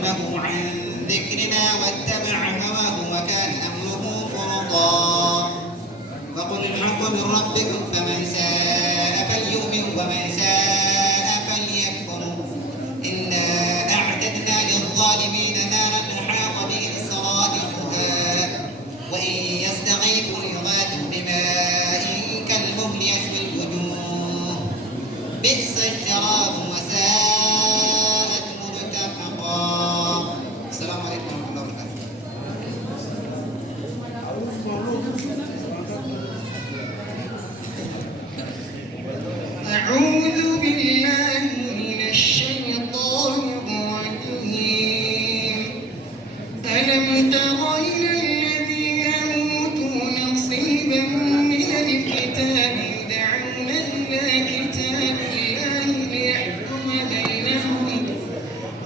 قلبه عن ذكرنا واتبع هواه وكان أمره فرطا وقل الحق من ربكم فمن شاء فليؤمن ومن شاء فليكفر إنا أعتدنا للظالمين نارا أحاط بهم سرادقها وإن يستغيثوا يغاثوا بماء كالمهل يشوي الوجوه بئس الشراب وساءت مرتفقا. السلام عليكم ورحمة الله وبركاته. أعوذ بالله من الشيطان الرجيم. ألم تر إلى الذين أوتوا نصيبا من الكتاب يدعون إلى كتاب الله ليحكم بينهم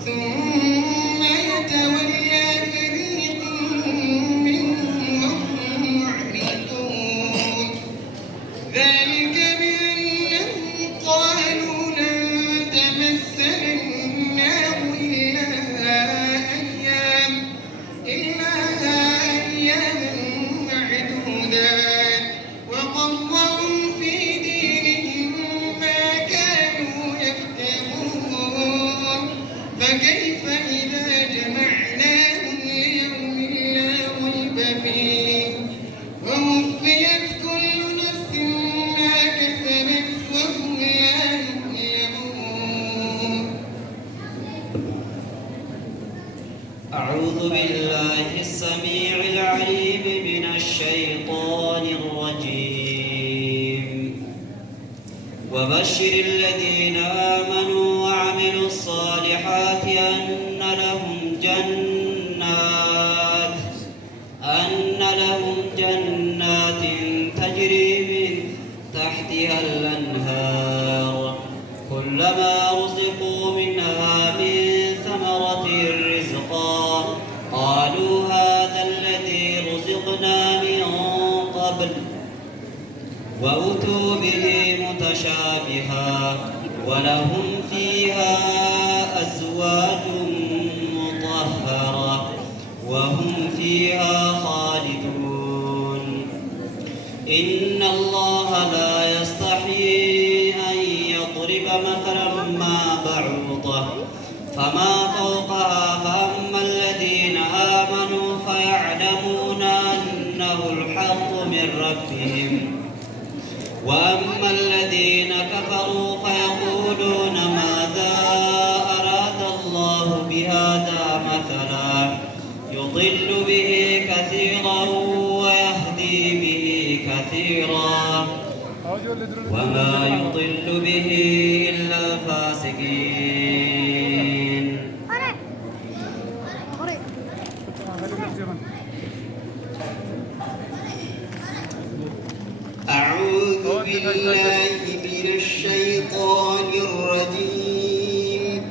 ثم يتولى فريق منهم وهم معرضون ذلك بأنهم قالوا لن تمسنا النار إلا أياما معدودات وغرهم في دينهم ما كانوا يفترون فكيف إذا جمعناهم ليوم لا ريب فيه ووفيت كل نفس ما كسبت وهم لا يظلمون. أعوذ بالله السميع العليم من الشيطان الرجيم. وبشر الذين آمنوا وعملوا الصالحات أن لهم جنات تجري من تحتها الأنهار كلما رزقوا منها من ثمرة رزقا قالوا هذا الذي رزقنا من قبل وأتوا به متشابها ولهم فيها أزواج مطهرة وهم فيها خالدون. إن الله لا يستحيي أن يضرب مثلا ما بعوضة فما فوقها فأما الذين آمنوا فيعلمون أنه الحق من ربهم وأما الذين كفروا فيقولون ماذا أراد الله بهذا مثلا يضل به كثيرا ويهدي به كثيرا وما يضل به إلا الفاسقين. أعوذ بالله من الشيطان الرجيم.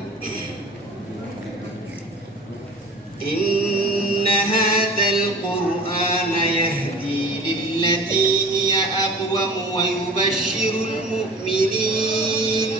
إن هذا القرآن يهدي للتي هي أقوم ويبشر المؤمنين